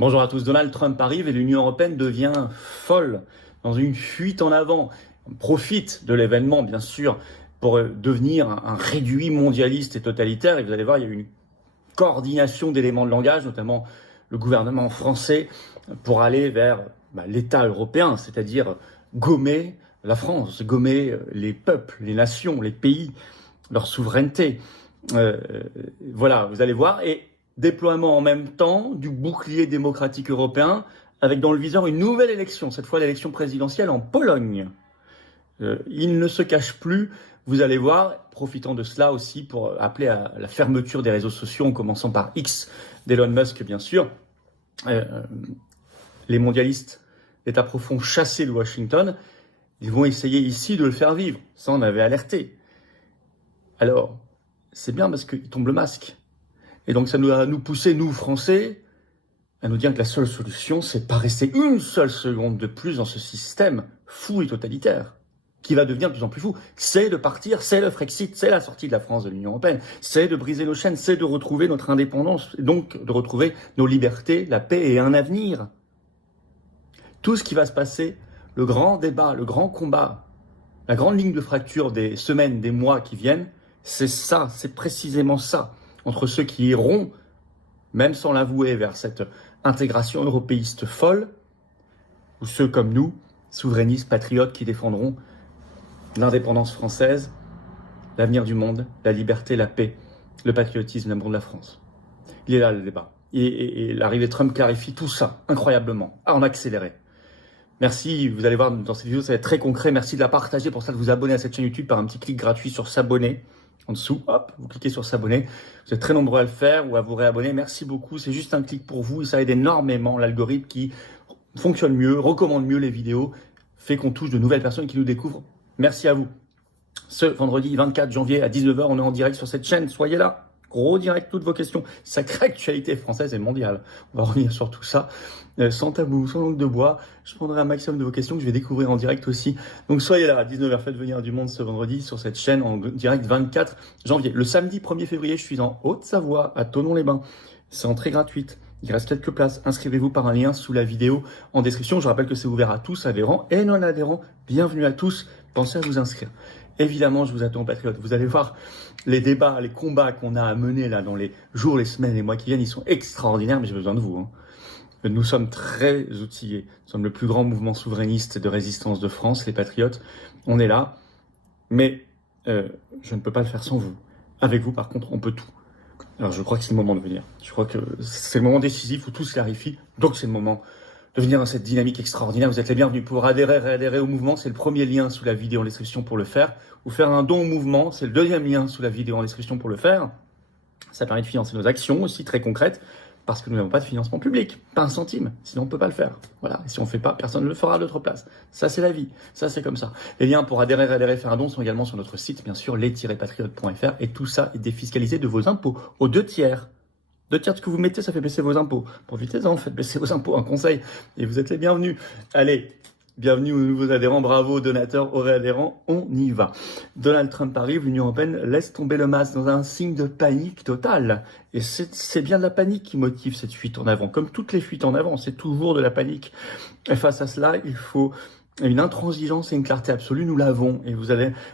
Bonjour à tous, Donald Trump arrive et l'Union européenne devient folle dans une fuite en avant. On profite de l'événement, bien sûr, pour devenir un réduit mondialiste et totalitaire. Et vous allez voir, il y a une coordination d'éléments de langage, notamment le gouvernement français, pour aller vers l'État européen, c'est-à-dire gommer la France, gommer les peuples, les nations, les pays, leur souveraineté. Voilà, vous allez voir. Et déploiement en même temps du bouclier démocratique européen, avec dans le viseur une nouvelle élection, cette fois l'élection présidentielle en Pologne. Il ne se cache plus, vous allez voir, profitant de cela aussi pour appeler à la fermeture des réseaux sociaux, en commençant par X d'Elon Musk, bien sûr. Les mondialistes, l'État profond chassés de Washington, ils vont essayer ici de le faire vivre. Ça, on avait alerté. Alors, c'est bien parce qu'il tombe le masque. Et donc ça va nous pousser, nous Français, à nous dire que la seule solution, c'est de pas rester une seule seconde de plus dans ce système fou et totalitaire, qui va devenir de plus en plus fou. C'est de partir, c'est le Frexit, c'est la sortie de la France de l'Union européenne, c'est de briser nos chaînes, c'est de retrouver notre indépendance, et donc de retrouver nos libertés, la paix et un avenir. Tout ce qui va se passer, le grand débat, le grand combat, la grande ligne de fracture des semaines, des mois qui viennent, c'est ça, c'est précisément ça. Entre ceux qui iront, même sans l'avouer, vers cette intégration européiste folle, ou ceux comme nous, souverainistes, patriotes, qui défendront l'indépendance française, l'avenir du monde, la liberté, la paix, le patriotisme, l'amour de la France. Il est là le débat. Et l'arrivée de Trump clarifie tout ça, incroyablement, en accéléré. Merci, vous allez voir dans cette vidéo, ça va être très concret. Merci de la partager, pour ça de vous abonner à cette chaîne YouTube par un petit clic gratuit sur s'abonner. En dessous, hop, vous cliquez sur s'abonner. Vous êtes très nombreux à le faire ou à vous réabonner. Merci beaucoup. C'est juste un clic pour vous et ça aide énormément l'algorithme qui fonctionne mieux, recommande mieux les vidéos, fait qu'on touche de nouvelles personnes qui nous découvrent. Merci à vous. Ce vendredi 24 janvier à 19h, on est en direct sur cette chaîne. Soyez là. Gros direct, toutes vos questions. Sacrée actualité française et mondiale. On va revenir sur tout ça. Sans tabou, sans langue de bois. Je prendrai un maximum de vos questions que je vais découvrir en direct aussi. Donc soyez là à 19h. Faites venir du monde ce vendredi sur cette chaîne en direct 24 janvier. Le samedi 1er février, je suis en Haute-Savoie, à Thonon-les-Bains. C'est entrée gratuite. Il reste quelques places. Inscrivez-vous par un lien sous la vidéo en description. Je rappelle que c'est ouvert à tous, adhérents et non adhérents. Bienvenue à tous. Pensez à vous inscrire. Évidemment, je vous attends, patriotes. Vous allez voir les débats, les combats qu'on a à mener là dans les jours, les semaines, les mois qui viennent. Ils sont extraordinaires, mais j'ai besoin de vous. Nous sommes très outillés. Nous sommes le plus grand mouvement souverainiste de résistance de France, les patriotes. On est là, mais je ne peux pas le faire sans vous. Avec vous, par contre, on peut tout. Alors, je crois que c'est le moment de venir. Je crois que c'est le moment décisif où tout se clarifie. Donc, c'est le moment de venir dans cette dynamique extraordinaire. Vous êtes les bienvenus pour adhérer, réadhérer au mouvement. C'est le premier lien sous la vidéo en description pour le faire. Ou faire un don au mouvement. C'est le deuxième lien sous la vidéo en description pour le faire. Ça permet de financer nos actions aussi, très concrètes. Parce que nous n'avons pas de financement public, pas un centime, sinon on ne peut pas le faire. Voilà, et si on ne fait pas, personne ne le fera à notre place. Ça, c'est la vie, ça, c'est comme ça. Les liens pour adhérer, faire un don sont également sur notre site, bien sûr, les-patriotes.fr, et tout ça est défiscalisé de vos impôts, aux 2/3. 2/3 de ce que vous mettez, ça fait baisser vos impôts. Profitez-en, faites baisser vos impôts, un conseil, et vous êtes les bienvenus. Allez, bienvenue aux nouveaux adhérents, bravo, donateurs, aux réadhérents, on y va. Donald Trump arrive, l'Union européenne laisse tomber le masque dans un signe de panique totale. Et c'est bien de la panique qui motive cette fuite en avant. Comme toutes les fuites en avant, c'est toujours de la panique. Et face à cela, il faut une intransigeance et une clarté absolue, nous l'avons. Et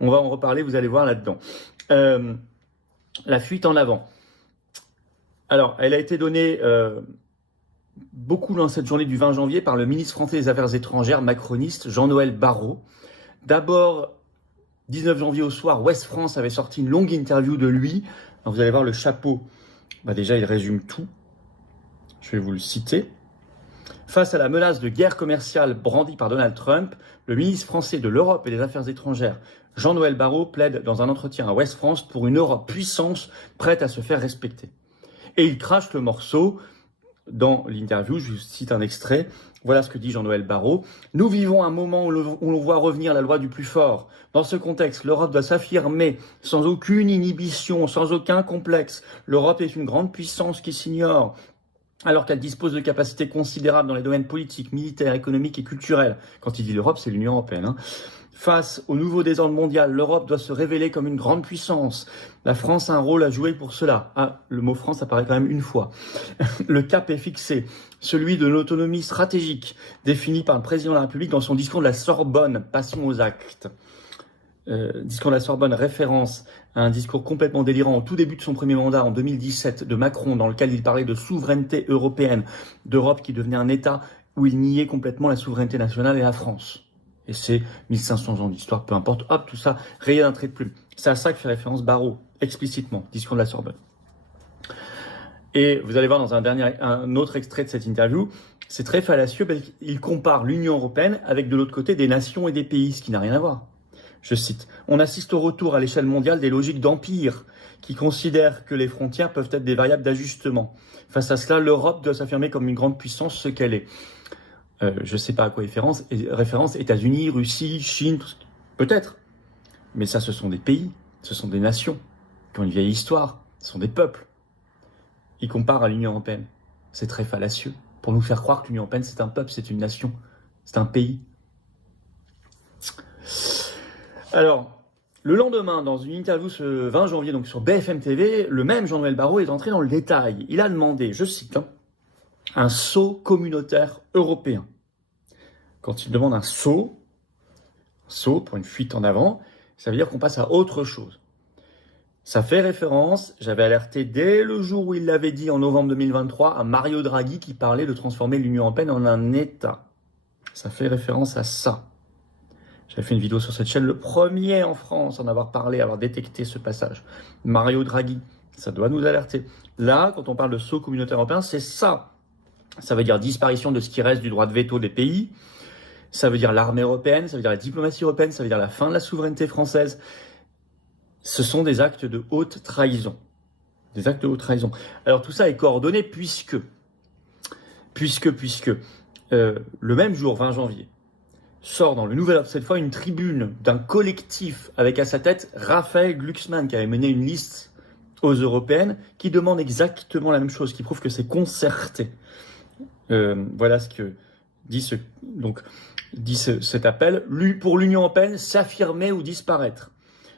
on va en reparler, vous allez voir là-dedans. La fuite en avant. Alors, elle a été donnée beaucoup dans cette journée du 20 janvier par le ministre français des Affaires étrangères macroniste Jean-Noël Barrot. D'abord, 19 janvier au soir, Ouest France avait sorti une longue interview de lui. Alors vous allez voir le chapeau. Déjà, il résume tout. Je vais vous le citer. Face à la menace de guerre commerciale brandie par Donald Trump, le ministre français de l'Europe et des Affaires étrangères, Jean-Noël Barrot, plaide dans un entretien à Ouest France pour une Europe puissance prête à se faire respecter. Et il crache le morceau. Dans l'interview, je vous cite un extrait. Voilà ce que dit Jean-Noël Barrot. « Nous vivons un moment où l'on voit revenir la loi du plus fort. Dans ce contexte, l'Europe doit s'affirmer sans aucune inhibition, sans aucun complexe. L'Europe est une grande puissance qui s'ignore, alors qu'elle dispose de capacités considérables dans les domaines politiques, militaires, économiques et culturels. » Quand il dit l'Europe, c'est l'Union européenne. Face au nouveau désordre mondial, l'Europe doit se révéler comme une grande puissance. La France a un rôle à jouer pour cela. Ah, le mot France apparaît quand même une fois. Le cap est fixé, celui de l'autonomie stratégique, défini par le président de la République dans son discours de la Sorbonne. Passons aux actes. Discours de la Sorbonne, référence à un discours complètement délirant au tout début de son premier mandat en 2017 de Macron, dans lequel il parlait de souveraineté européenne, d'Europe qui devenait un État où il niait complètement la souveraineté nationale et la France. Et c'est 1500 ans d'histoire, peu importe, hop, tout ça, rayé d'un trait de plume. C'est à ça que fait référence Barrot, explicitement, discours de la Sorbonne. Et vous allez voir dans un autre extrait de cette interview, c'est très fallacieux parce qu'il compare l'Union européenne avec de l'autre côté des nations et des pays, ce qui n'a rien à voir. Je cite, « On assiste au retour à l'échelle mondiale des logiques d'empire qui considèrent que les frontières peuvent être des variables d'ajustement. Face à cela, l'Europe doit s'affirmer comme une grande puissance, ce qu'elle est. » Je ne sais pas à quoi référence, États-Unis, Russie, Chine, peut-être. Mais ça, ce sont des pays, ce sont des nations qui ont une vieille histoire, ce sont des peuples. Ils comparent à l'Union européenne. C'est très fallacieux pour nous faire croire que l'Union européenne, c'est un peuple, c'est une nation, c'est un pays. Alors, le lendemain, dans une interview ce 20 janvier, donc sur BFM TV, le même Jean-Noël Barrot est entré dans le détail. Il a demandé, je cite, un saut communautaire européen. Quand il demande un saut pour une fuite en avant, ça veut dire qu'on passe à autre chose. Ça fait référence, j'avais alerté dès le jour où il l'avait dit en novembre 2023 à Mario Draghi qui parlait de transformer l'Union européenne en un État. Ça fait référence à ça. J'avais fait une vidéo sur cette chaîne, le premier en France à en avoir parlé, à avoir détecté ce passage. Mario Draghi, ça doit nous alerter. Là, quand on parle de saut communautaire européen, c'est ça. Ça veut dire disparition de ce qui reste du droit de veto des pays. Ça veut dire l'armée européenne, ça veut dire la diplomatie européenne, ça veut dire la fin de la souveraineté française. Ce sont des actes de haute trahison. Des actes de haute trahison. Alors tout ça est coordonné puisque le même jour, 20 janvier, sort dans le Nouvel Obs cette fois une tribune d'un collectif avec à sa tête Raphaël Glucksmann qui avait mené une liste aux européennes qui demande exactement la même chose, qui prouve que c'est concerté. Voilà ce que dit cet appel. Pour l'Union européenne, s'affirmer ou disparaître.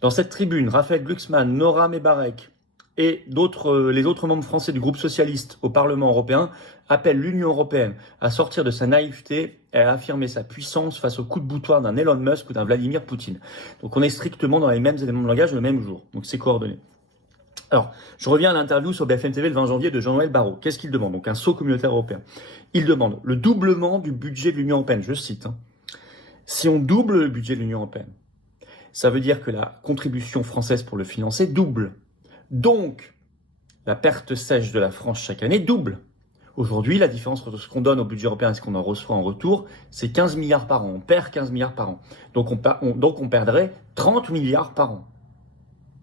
Dans cette tribune, Raphaël Glucksmann, Nora Mebarek et les autres membres français du groupe socialiste au Parlement européen appellent l'Union européenne à sortir de sa naïveté et à affirmer sa puissance face au coup de boutoir d'un Elon Musk ou d'un Vladimir Poutine. Donc on est strictement dans les mêmes éléments de langage le même jour. Donc c'est coordonné. Alors, je reviens à l'interview sur BFM TV le 20 janvier de Jean-Noël Barrot. Qu'est-ce qu'il demande? Donc un saut communautaire européen. Il demande le doublement du budget de l'Union européenne. Je cite. Si on double le budget de l'Union européenne, ça veut dire que la contribution française pour le financer double. Donc, la perte sèche de la France chaque année double. Aujourd'hui, la différence entre ce qu'on donne au budget européen et ce qu'on en reçoit en retour, c'est 15 milliards par an. On perd 15 milliards par an. Donc on perdrait 30 milliards par an.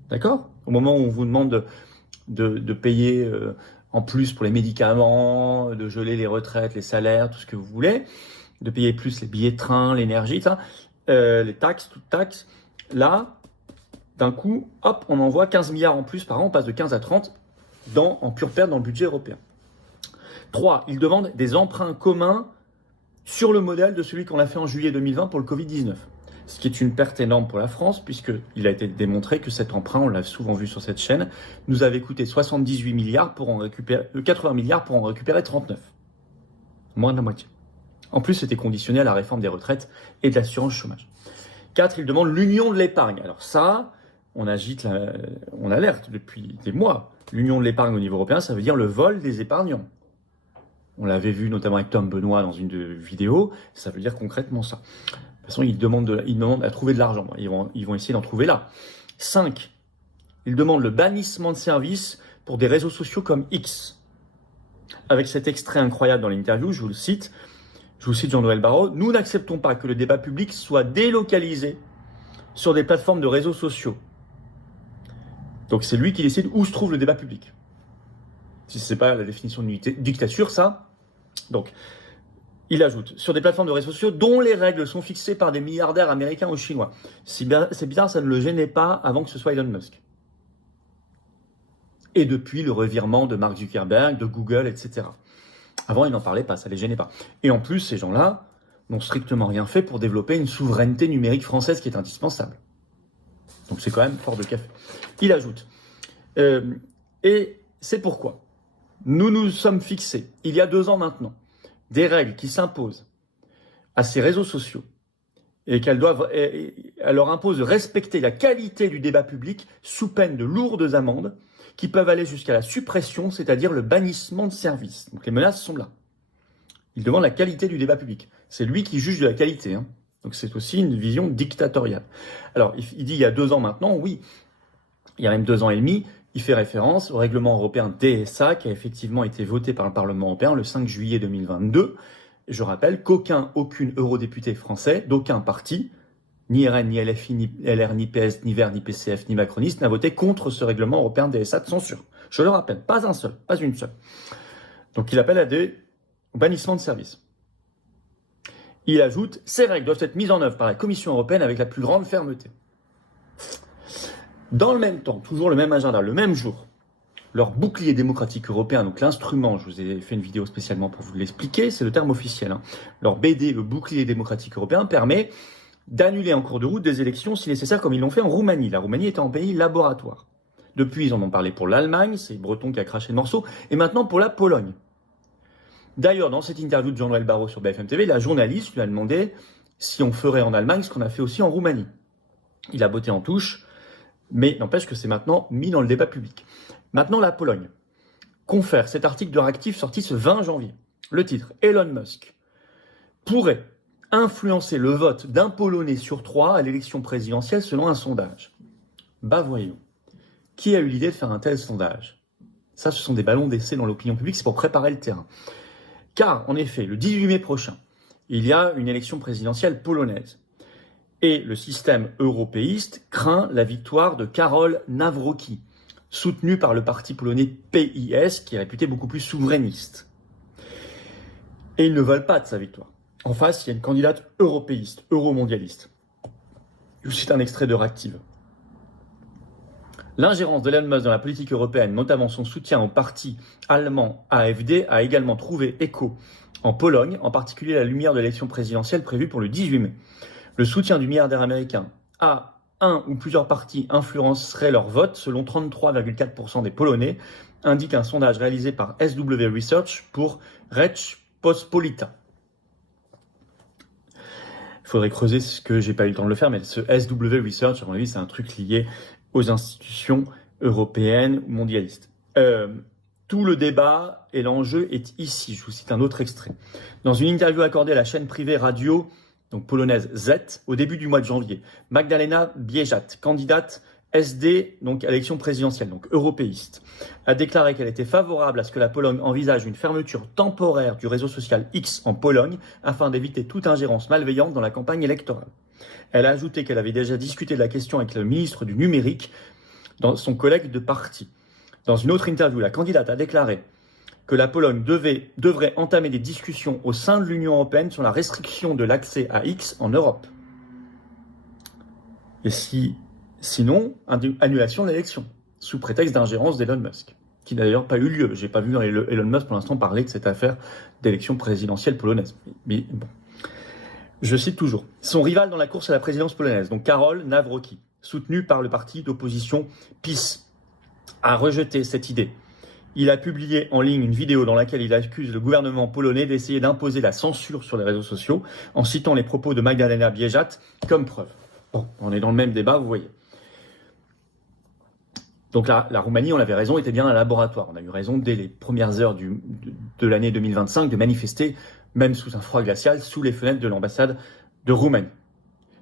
D'accord? Au moment où on vous demande de payer en plus pour les médicaments, de geler les retraites, les salaires, tout ce que vous voulez, de payer plus les billets de train, l'énergie, les taxes, toutes taxes. Là, d'un coup, hop, on envoie 15 milliards en plus par an, on passe de 15 à 30 en pure perte dans le budget européen. 3, il demande des emprunts communs sur le modèle de celui qu'on a fait en juillet 2020 pour le Covid-19. Ce qui est une perte énorme pour la France, puisqu'il a été démontré que cet emprunt, on l'a souvent vu sur cette chaîne, nous avait coûté 78 milliards pour en récupérer, 80 milliards pour en récupérer 39. Moins de la moitié. En plus, c'était conditionné à la réforme des retraites et de l'assurance chômage. 4, il demande l'union de l'épargne. Alors ça, on alerte depuis des mois. L'union de l'épargne au niveau européen, ça veut dire le vol des épargnants. On l'avait vu notamment avec Tom Benoît dans une vidéo, ça veut dire concrètement ça. De toute façon, ils demandent à trouver de l'argent. Ils vont essayer d'en trouver là. 5, ils demandent le bannissement de services pour des réseaux sociaux comme X. Avec cet extrait incroyable dans l'interview, je vous cite Jean-Noël Barrot, « Nous n'acceptons pas que le débat public soit délocalisé sur des plateformes de réseaux sociaux. » Donc c'est lui qui décide où se trouve le débat public. Si ce n'est pas la définition de dictature, ça. Donc, il ajoute, sur des plateformes de réseaux sociaux dont les règles sont fixées par des milliardaires américains ou chinois. C'est bizarre, ça ne le gênait pas avant que ce soit Elon Musk. Et depuis le revirement de Mark Zuckerberg, de Google, etc. Avant, ils n'en parlaient pas, ça ne les gênait pas. Et en plus, ces gens-là n'ont strictement rien fait pour développer une souveraineté numérique française qui est indispensable. Donc c'est quand même fort de café. Il ajoute, et c'est pourquoi nous nous sommes fixés, il y a 2 ans maintenant, des règles qui s'imposent à ces réseaux sociaux et qu'elles leur imposent de respecter la qualité du débat public sous peine de lourdes amendes qui peuvent aller jusqu'à la suppression, c'est-à-dire le bannissement de service. Donc les menaces sont là. Il demande la qualité du débat public. C'est lui qui juge de la qualité. Hein. Donc c'est aussi une vision dictatoriale. Alors il dit il y a 2 ans maintenant, oui, il y a même 2 ans et demi, il fait référence au règlement européen DSA qui a effectivement été voté par le Parlement européen le 5 juillet 2022. Je rappelle aucun eurodéputé français, d'aucun parti, ni RN, ni LFI, ni LR, ni PS, ni Vert, ni PCF, ni macroniste, n'a voté contre ce règlement européen DSA de censure. Je le rappelle, pas un seul, pas une seule. Donc il appelle à des bannissements de services. Il ajoute, ces règles doivent être mises en œuvre par la Commission européenne avec la plus grande fermeté. Dans le même temps, toujours le même agenda, le même jour, leur bouclier démocratique européen, donc l'instrument, je vous ai fait une vidéo spécialement pour vous l'expliquer, c'est le terme officiel. Hein. Leur BD, le bouclier démocratique européen, permet d'annuler en cours de route des élections si nécessaire, comme ils l'ont fait en Roumanie. La Roumanie était en pays laboratoire. Depuis, ils en ont parlé pour l'Allemagne, c'est Breton qui a craché le morceau, et maintenant pour la Pologne. D'ailleurs, dans cette interview de Jean-Noël Barrot sur BFM TV, la journaliste lui a demandé si on ferait en Allemagne ce qu'on a fait aussi en Roumanie. Il a botté en touche, mais n'empêche que c'est maintenant mis dans le débat public. Maintenant, la Pologne confère cet article de réactif sorti ce 20 janvier. Le titre, Elon Musk pourrait influencer le vote d'un Polonais sur 3 à l'élection présidentielle selon un sondage. Bah voyons, qui a eu l'idée de faire un tel sondage? Ça, ce sont des ballons d'essai dans l'opinion publique, c'est pour préparer le terrain. Car, en effet, le 18 mai prochain, il y a une élection présidentielle polonaise. Et le système européiste craint la victoire de Karol Nawrocki, soutenu par le parti polonais PIS, qui est réputé beaucoup plus souverainiste. Et ils ne veulent pas de sa victoire. En face, il y a une candidate européiste, euromondialiste. Je cite un extrait de Réactive. L'ingérence de Elon Musk dans la politique européenne, notamment son soutien au parti allemand AfD, a également trouvé écho en Pologne, en particulier à la lumière de l'élection présidentielle prévue pour le 18 mai. Le soutien du milliardaire américain à un ou plusieurs partis influencerait leur vote, selon 33,4% des Polonais, indique un sondage réalisé par SW Research pour Rzeczpospolita. Il faudrait creuser ce que j'ai pas eu le temps de le faire, mais ce SW Research, à mon avis, c'est un truc lié aux institutions européennes ou mondialistes. Tout le débat et l'enjeu est ici. Je vous cite un autre extrait. Dans une interview accordée à la chaîne privée radio, donc polonaise Z, au début du mois de janvier, Magdalena Biejat, candidate SD, donc à l'élection présidentielle, donc européiste, a déclaré qu'elle était favorable à ce que la Pologne envisage une fermeture temporaire du réseau social X en Pologne afin d'éviter toute ingérence malveillante dans la campagne électorale. Elle a ajouté qu'elle avait déjà discuté de la question avec le ministre du numérique, dans son collègue de parti. Dans une autre interview, la candidate a déclaré que la Pologne devrait entamer des discussions au sein de l'Union européenne sur la restriction de l'accès à X en Europe. Et sinon, annulation de l'élection, sous prétexte d'ingérence d'Elon Musk, qui n'a d'ailleurs pas eu lieu. J'ai pas vu Elon Musk pour l'instant parler de cette affaire d'élection présidentielle polonaise. Mais bon. Je cite toujours. Son rival dans la course à la présidence polonaise, donc Karol Nawrocki, soutenu par le parti d'opposition PiS, a rejeté cette idée. Il a publié en ligne une vidéo dans laquelle il accuse le gouvernement polonais d'essayer d'imposer la censure sur les réseaux sociaux en citant les propos de Magdalena Biejat comme preuve. Bon, on est dans le même débat, vous voyez. Donc la Roumanie, on avait raison, était bien un laboratoire. On a eu raison dès les premières heures de l'année 2025 de manifester, même sous un froid glacial, sous les fenêtres de l'ambassade de Roumanie.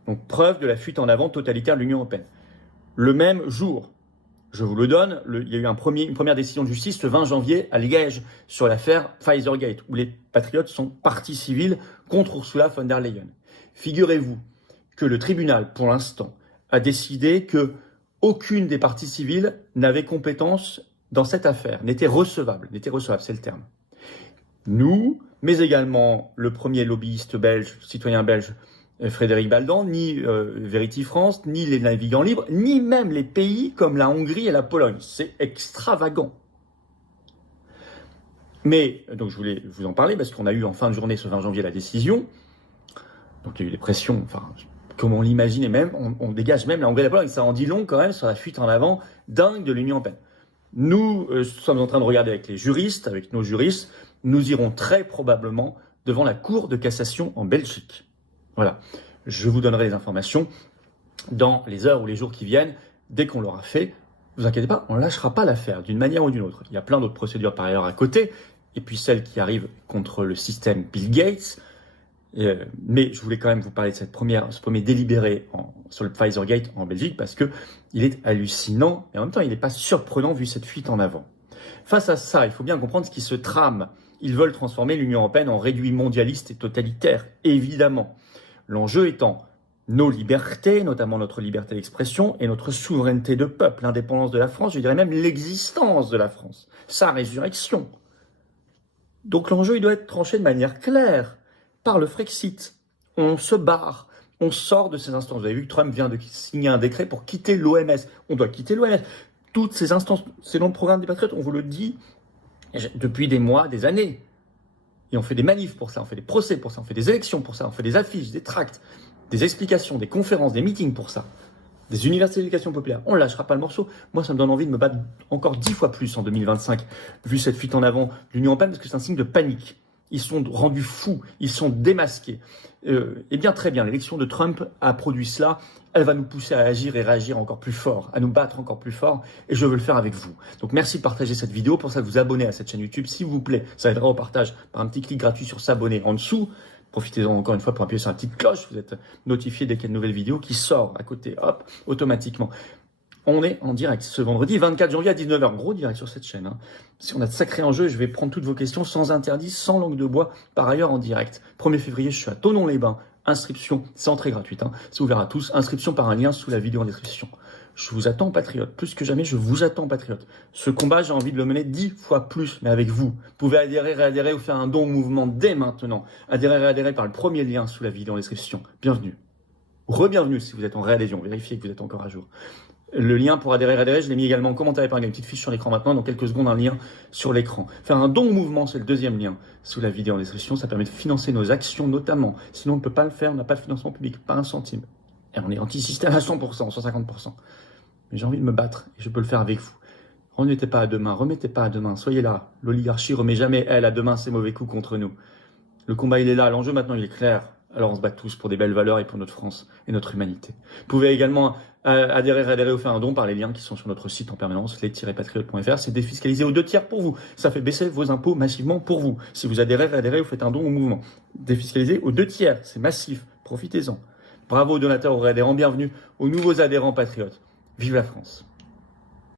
Donc preuve de la fuite en avant totalitaire de l'Union européenne. Le même jour, je vous le donne, il y a eu une première décision de justice le 20 janvier à Liège sur l'affaire Pfizergate, où les patriotes sont partie civile contre Ursula von der Leyen. Figurez-vous que le tribunal, pour l'instant, a décidé que aucune des parties civiles n'avait compétence dans cette affaire, n'était recevable, c'est le terme. Nous, mais également le premier lobbyiste belge, citoyen belge, Frédéric Baldan, ni Verity France, ni les navigants libres, ni même les pays comme la Hongrie et la Pologne. C'est extravagant. Mais, donc je voulais vous en parler parce qu'on a eu en fin de journée, ce 20 janvier, la décision. Donc il y a eu des pressions, enfin, comme on l'imagine, et même, on dégage même la Hongrie et la Pologne. Ça en dit long quand même sur la fuite en avant dingue de l'Union européenne. Nous sommes en train de regarder avec les juristes, avec nos juristes, nous irons très probablement devant la Cour de cassation en Belgique. Voilà, je vous donnerai les informations dans les heures ou les jours qui viennent, dès qu'on l'aura fait. Ne vous inquiétez pas, on ne lâchera pas l'affaire d'une manière ou d'une autre. Il y a plein d'autres procédures par ailleurs à côté, et puis celle qui arrive contre le système Bill Gates. Mais je voulais quand même vous parler de ce premier délibéré sur le Pfizer Gate en Belgique parce que il est hallucinant et en même temps il n'est pas surprenant vu cette fuite en avant. Face à ça, il faut bien comprendre ce qui se trame. Ils veulent transformer l'Union européenne en réduit mondialiste et totalitaire, évidemment. L'enjeu étant nos libertés, notamment notre liberté d'expression et notre souveraineté de peuple, l'indépendance de la France, je dirais même l'existence de la France, sa résurrection. Donc l'enjeu il doit être tranché de manière claire. Par le Frexit, on se barre, on sort de ces instances. Vous avez vu que Trump vient de signer un décret pour quitter l'OMS. On doit quitter l'OMS. Toutes ces instances, c'est dans le programme des Patriotes, on vous le dit depuis des mois, des années. Et on fait des manifs pour ça, on fait des procès pour ça, on fait des élections pour ça, on fait des affiches, des tracts, des explications, des conférences, des meetings pour ça. Des universités d'éducation populaire. On ne lâchera pas le morceau. Moi, ça me donne envie de me battre encore 10 fois plus en 2025, vu cette fuite en avant de l'Union européenne, parce que c'est un signe de panique. Ils sont rendus fous, ils sont démasqués. Eh bien, très bien, l'élection de Trump a produit cela. Elle va nous pousser à agir et réagir encore plus fort, à nous battre encore plus fort, et je veux le faire avec vous. Donc, merci de partager cette vidéo. Pour ça, vous abonner à cette chaîne YouTube, s'il vous plaît. Ça aidera au partage par un petit clic gratuit sur s'abonner en dessous. Profitez-en encore une fois pour appuyer sur la petite cloche. Vous êtes notifié dès qu'il y a une nouvelle vidéo qui sort à côté, hop, automatiquement. On est en direct ce vendredi 24 janvier à 19h. Gros direct sur cette chaîne. Si on a de sacrés enjeux, je vais prendre toutes vos questions sans interdit, sans langue de bois, par ailleurs en direct. 1er février, je suis à Thonon-les-Bains. Inscription, c'est entrée gratuite. C'est ouvert à tous. Inscription par un lien sous la vidéo en description. Je vous attends, patriotes. Plus que jamais, je vous attends, patriotes. Ce combat, j'ai envie de le mener 10 fois plus, mais avec vous. Vous pouvez adhérer, réadhérer ou faire un don au mouvement dès maintenant. Adhérer, réadhérer par le premier lien sous la vidéo en description. Bienvenue. Re-bienvenue si vous êtes en réadhésion. Vérifiez que vous êtes encore à jour. Le lien pour adhérer, je l'ai mis également en commentaire épinglé, une petite fiche sur l'écran maintenant, dans quelques secondes un lien sur l'écran. Faire un don au mouvement, c'est le deuxième lien sous la vidéo en description, ça permet de financer nos actions notamment. Sinon on ne peut pas le faire, on n'a pas de financement public, pas un centime. Et on est anti-système à 100%, 150%. Mais j'ai envie de me battre et je peux le faire avec vous. Remettez pas à demain, soyez là. L'oligarchie remet jamais elle à demain ses mauvais coups contre nous. Le combat il est là, l'enjeu maintenant il est clair. Alors on se bat tous pour des belles valeurs et pour notre France et notre humanité. Vous pouvez également adhérer ou faire un don par les liens qui sont sur notre site en permanence, les-patriotes.fr. C'est défiscalisé aux 2/3 pour vous. Ça fait baisser vos impôts massivement pour vous. Si vous adhérez ou faites un don au mouvement. Défiscalisé aux 2/3, c'est massif. Profitez-en. Bravo aux donateurs, aux réadhérents, bienvenue aux nouveaux adhérents patriotes. Vive la France.